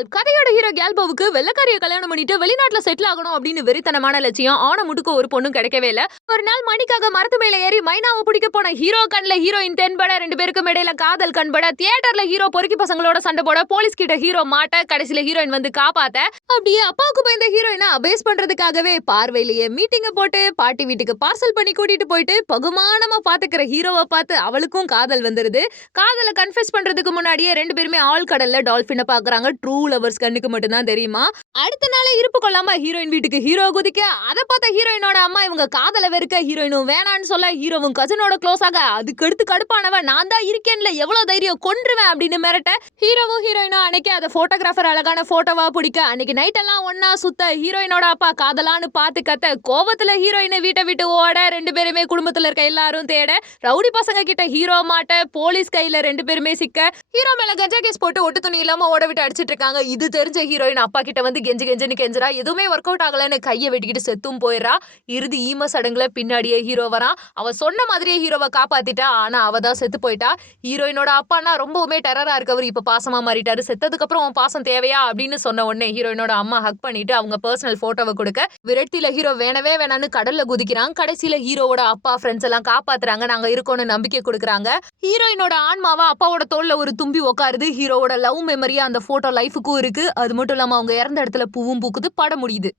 கேல் கதையோட ஹீரோ கேல்போவுக்கு வெள்ளக்காரிய கல்யாணம் பண்ணிட்டு வெளிநாட்டுல செட்டில் ஆகணும் அப்படின்னு வெறித்தனமான லட்சியம். ஆன முட்டுக்கு ஒரு பொண்ணும் கிடைக்கவே இல்ல. ஒரு நாள் மணிக்காக மரத்து மேல ஏறி மைனாவை பிடிக்க போன ஹீரோ கண்ல ஹீரோயின் தென்பட, ரெண்டு பேருக்கும் இடையில காதல் கண்பட, தியேட்டர்ல ஹீரோ பொறுக்கி பசங்களோட சண்டை போட, போலீஸ் கிட்ட ஹீரோ மாட்ட, கடைசியில ஹீரோயின் வந்து காப்பாத்த, அப்படியே அப்பாவுக்கு பயந்த ஹீரோயினை அபேஸ் பண்றதுக்காகவே பார்வையிலேயே மீட்டிங்க போட்டு பாட்டி வீட்டுக்கு பார்சல் பண்ணி கூட்டிட்டு போயிட்டு பகுமானமா பாத்துக்கிற ஹீரோவை பார்த்து அவளுக்கும் காதல் வந்துருது. காதலை கன்ஃபெஸ் பண்றதுக்கு முன்னாடியே ரெண்டு பேருமே ஆழ்கடல்ல டால்பினை பாக்குறாங்க. ட்ரூ லவர்ஸ் கண்ணுக்கு மட்டும் தான் தெரியுமா. அடுத்த நாளே இருப்பு கொள்ளாம ஹீரோயின் வீட்டுக்கு ஹீரோ குதிக்க, அதை பார்த்த ஹீரோயினோட அம்மா இவங்க காதல வெறுக்க, ஹீரோயினும் வேணான்னு சொல்ல, ஹீரோவும் கசினோட க்ளோஸ் ஆக, அதுக்கு அடுத்து கடுப்பானவன் நான் தான் இருக்கேன்ல எவ்வளவு தைரியம் கொன்றுவேன் அப்படின்னு மிரட்ட, ஹீரோவும் ஹீரோயினும் அன்னைக்கு அதை போட்டோகிராஃபர் அழகான போட்டோவா பிடிக்க, அன்னைக்கு நைட் எல்லாம் ஒன்னா சுத்த, ஹீரோயினோட அப்பா காதலான்னு பார்த்து கத்த, கோவத்துல ஹீரோயினை வீட்டை விட்டு ஓட, ரெண்டு பேருமே குடும்பத்துல இருக்க எல்லாரும் தேட, ரவுடி பசங்க கிட்ட ஹீரோ மாட்ட, போலீஸ் கையில ரெண்டு பேருமே சிக்க, ஹீரோ மேல கஞ்சா கேஸ் போட்டு ஒட்டு துணி இல்லாம ஓட விட்டு அடிச்சிட்டு இருக்காங்க. இது தெரிஞ்ச ஹீரோயின் அப்பா கிட்ட வந்து கெஞ்சுன்னு கெஞ்சுறா. எதுவுமே ஒர்க் அவுட் ஆகலன்னு கையை வெட்டிக்கிட்டு செத்தும் போயிடுறா. இறுதி ஈம சடங்குல பின்னாடியே ஹீரோ வரான். அவ சொன்ன மாதிரியே ஹீரோவை காப்பாத்திட்டா. ஆனா அவ தான் செத்து போயிட்டா. ஹீரோயினோட அப்பானா ரொம்பவுமே டெரரா இருக்கவர் இப்ப பாசமா மாறிட்டாரு. செத்ததுக்கு அப்புறம் உன் பாசம் தேவையா அப்படின்னு சொன்ன உடனே ஹீரோயினோட அம்மா ஹக் பண்ணிட்டு அவங்க பர்சனல் போட்டோவை கொடுக்க, விரட்டில ஹீரோ வேணவே வேணான்னு கடல்ல குதிக்கிறான். கடைசியில ஹீரோவோட அப்பா ஃப்ரெண்ட்ஸ் எல்லாம் காப்பாத்துறாங்க. நாங்க இருக்கோம்னு நம்பிக்கை கொடுக்குறாங்க. ஹீரோயினோட ஆன்மாவா அப்பாவோட தோல்ல ஒரு தும்பி உட்காருது. ஹீரோவோட லவ் மெமரியா அந்த போட்டோ லைஃபுக்கும் இருக்கு. அது மட்டும் இல்லாம அவங்க இறந்த இடத்துல பூவும் பூக்குது. பட முடியுது.